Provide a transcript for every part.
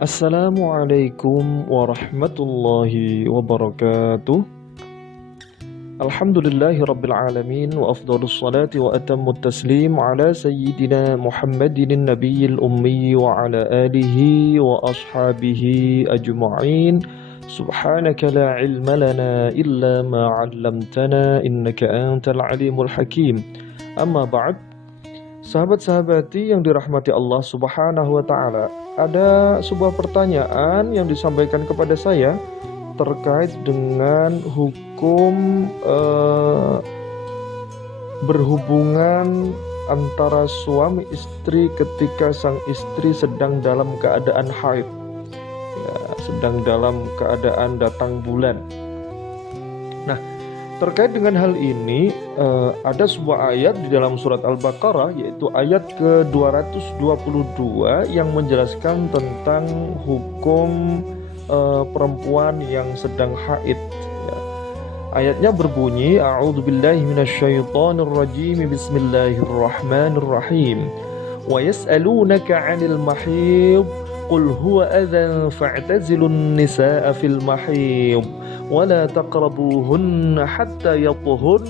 Assalamualaikum warahmatullahi wabarakatuh. Alhamdulillahi rabbil alamin wa afdalus salati wa atammut taslim ala sayyidina Muhammadin nabiyil ummi wa ala alihi wa ashabihi ajma'in. Subhanaka la ilma lana illa ma 'allamtana innaka antal alimul hakim. Amma ba'd. Sahabat-sahabati yang dirahmati Allah Subhanahu wa taala, ada sebuah pertanyaan yang disampaikan kepada saya terkait dengan hukum berhubungan antara suami istri ketika sang istri sedang dalam keadaan haid, ya, sedang dalam keadaan datang bulan. Nah, terkait dengan hal ini, ada sebuah ayat di dalam surat Al-Baqarah, yaitu ayat ke-222 yang menjelaskan tentang hukum perempuan yang sedang haid. Ya. Ayatnya berbunyi, A'udzubillahi minasyaitonirrajim, Bismillahirrahmanirrahim. Wa yas'alunaka 'anil mahid, qul huwa adhan fa'tazilun nisaa fil mahid. ولا تقربوهن حتى يطهرن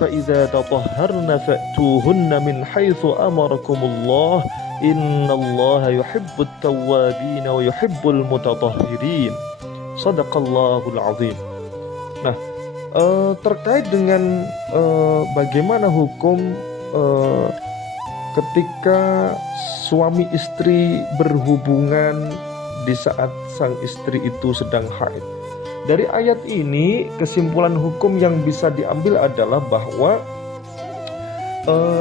فإذا تطهرن فأتوهن من حيث أمركم الله إن الله يحب التوابين ويحب المتطهرين صدق الله العظيم. Nah, terkait dengan bagaimana hukum ketika suami istri berhubungan di saat sang istri itu sedang haid. Dari ayat ini, kesimpulan hukum yang bisa diambil adalah bahwa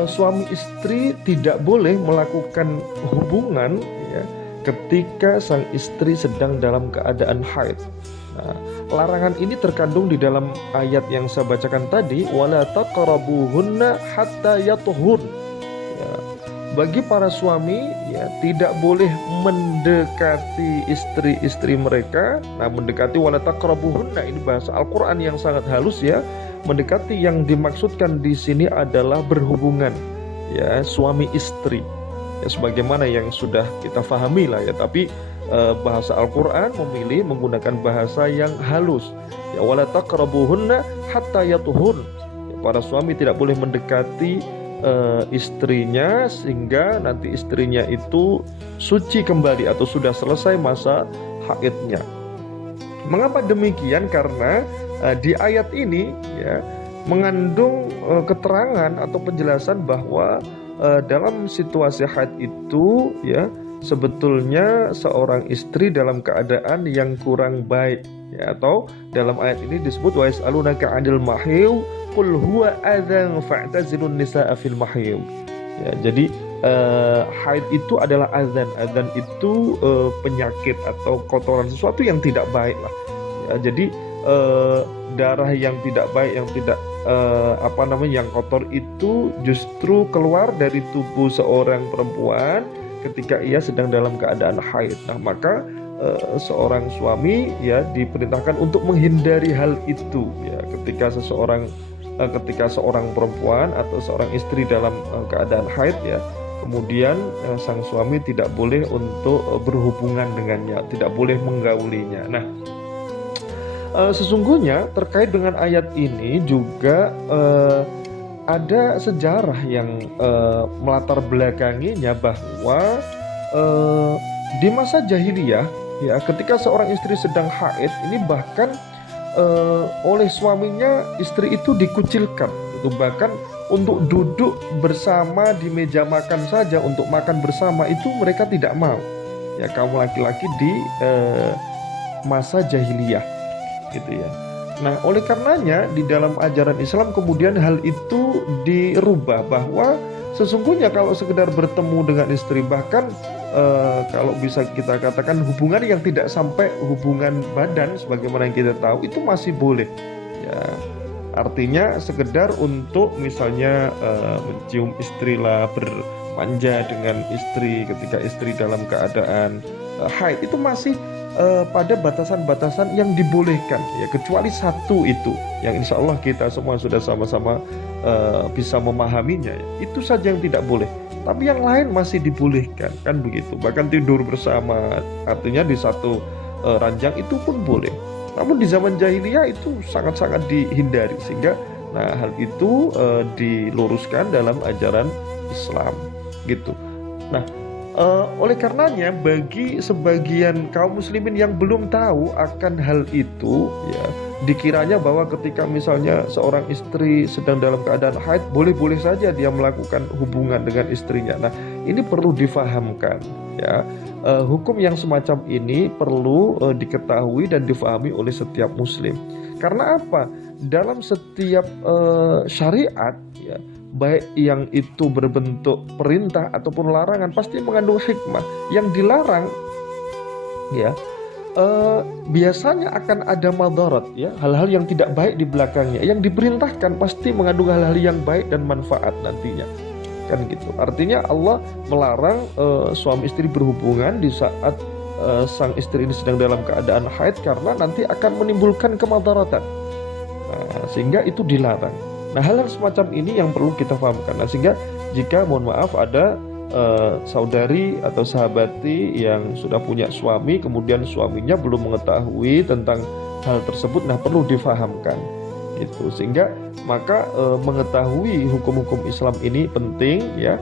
suami istri tidak boleh melakukan hubungan, ya, ketika sang istri sedang dalam keadaan haid. Nah, larangan ini terkandung di dalam ayat yang saya bacakan tadi, wala taqrabuhunna hatta yatuhur. Ya, bagi para suami, ya, tidak boleh mendekati istri-istri mereka. Nah, mendekati wala taqrabuhunna ini bahasa Al-Qur'an yang sangat halus, ya. Mendekati yang dimaksudkan di sini adalah berhubungan, ya, suami istri. Ya, sebagaimana yang sudah kita fahami lah, ya, tapi bahasa Al-Qur'an memilih menggunakan bahasa yang halus. Ya, wala taqrabuhunna hatta yatuhur. Ya, para suami tidak boleh mendekati istrinya sehingga nanti istrinya itu suci kembali atau sudah selesai masa haidnya. Mengapa demikian? Karena di ayat ini, ya, mengandung keterangan atau penjelasan bahwa dalam situasi haid itu, ya, sebetulnya seorang istri dalam keadaan yang kurang baik, ya, atau dalam ayat ini disebut wa yas'alunaka 'anil mahid qul huwa adzan fa'tazilun nisaa fil mahid. Ya, jadi haid itu adalah azan. Azan itu penyakit atau kotoran, sesuatu yang tidak baik lah. Ya, jadi darah yang tidak baik, yang tidak yang kotor itu justru keluar dari tubuh seorang perempuan ketika ia sedang dalam keadaan haid. Nah, maka seorang suami, ya, diperintahkan untuk menghindari hal itu, ya, ketika seorang perempuan atau seorang istri dalam keadaan haid, ya, kemudian sang suami tidak boleh untuk berhubungan dengannya, tidak boleh menggaulinya. Nah, sesungguhnya terkait dengan ayat ini juga ada sejarah yang melatar belakanginya bahwa di masa jahiliyah, ya, ketika seorang istri sedang haid ini bahkan oleh suaminya istri itu dikucilkan, itu bahkan untuk duduk bersama di meja makan saja, untuk makan bersama itu mereka tidak mau, ya, kaum laki-laki di masa jahiliyah, gitu ya. Nah, oleh karenanya di dalam ajaran Islam kemudian hal itu dirubah bahwa sesungguhnya kalau sekedar bertemu dengan istri, bahkan kalau bisa kita katakan hubungan yang tidak sampai hubungan badan sebagaimana yang kita tahu, itu masih boleh, ya. Artinya sekedar untuk misalnya mencium istri lah, bermanja dengan istri ketika istri dalam keadaan haid, itu masih pada batasan-batasan yang dibolehkan, ya, kecuali satu itu yang insya Allah kita semua sudah sama-sama bisa memahaminya, ya. Itu saja yang tidak boleh, tapi yang lain masih dibolehkan, kan begitu. Bahkan tidur bersama, artinya di satu ranjang itu pun boleh. Namun di zaman jahiliyah itu sangat-sangat dihindari, sehingga nah hal itu diluruskan dalam ajaran Islam gitu. Nah, oleh karenanya bagi sebagian kaum muslimin yang belum tahu akan hal itu, ya, dikiranya bahwa ketika misalnya seorang istri sedang dalam keadaan haid, boleh-boleh saja dia melakukan hubungan dengan istrinya. Nah, ini perlu difahamkan, ya. Hukum yang semacam ini perlu diketahui dan difahami oleh setiap muslim. Karena apa? Dalam setiap syariat, ya, baik yang itu berbentuk perintah ataupun larangan, pasti mengandung hikmah. Yang dilarang, ya, biasanya akan ada madarat, ya, hal-hal yang tidak baik di belakangnya. Yang diperintahkan pasti mengandung hal-hal yang baik dan manfaat nantinya, kan gitu. Artinya Allah melarang suami istri berhubungan di saat sang istri ini sedang dalam keadaan haid, karena nanti akan menimbulkan kemadaratan. Nah, sehingga itu dilarang. Nah, hal-hal semacam ini yang perlu kita pahamkan. Nah, sehingga jika mohon maaf ada saudari atau sahabati yang sudah punya suami, kemudian suaminya belum mengetahui tentang hal tersebut, nah perlu difahamkan gitu. Sehingga maka mengetahui hukum-hukum Islam ini penting, ya,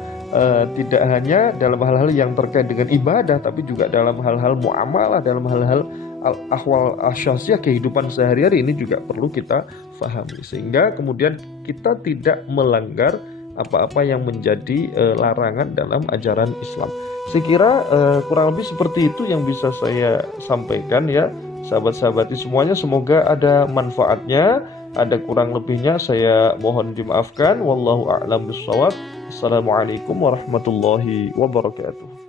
tidak hanya dalam hal-hal yang terkait dengan ibadah, tapi juga dalam hal-hal muamalah, dalam hal-hal ahwal asyasiyah, kehidupan sehari-hari ini juga perlu kita fahami, sehingga kemudian kita tidak melanggar apa-apa yang menjadi larangan dalam ajaran Islam. Saya kira kurang lebih seperti itu yang bisa saya sampaikan, ya, sahabat-sahabati semuanya. Semoga ada manfaatnya. Ada kurang lebihnya saya mohon dimaafkan. Wallahu a'lam bishawab. Assalamualaikum warahmatullahi wabarakatuh.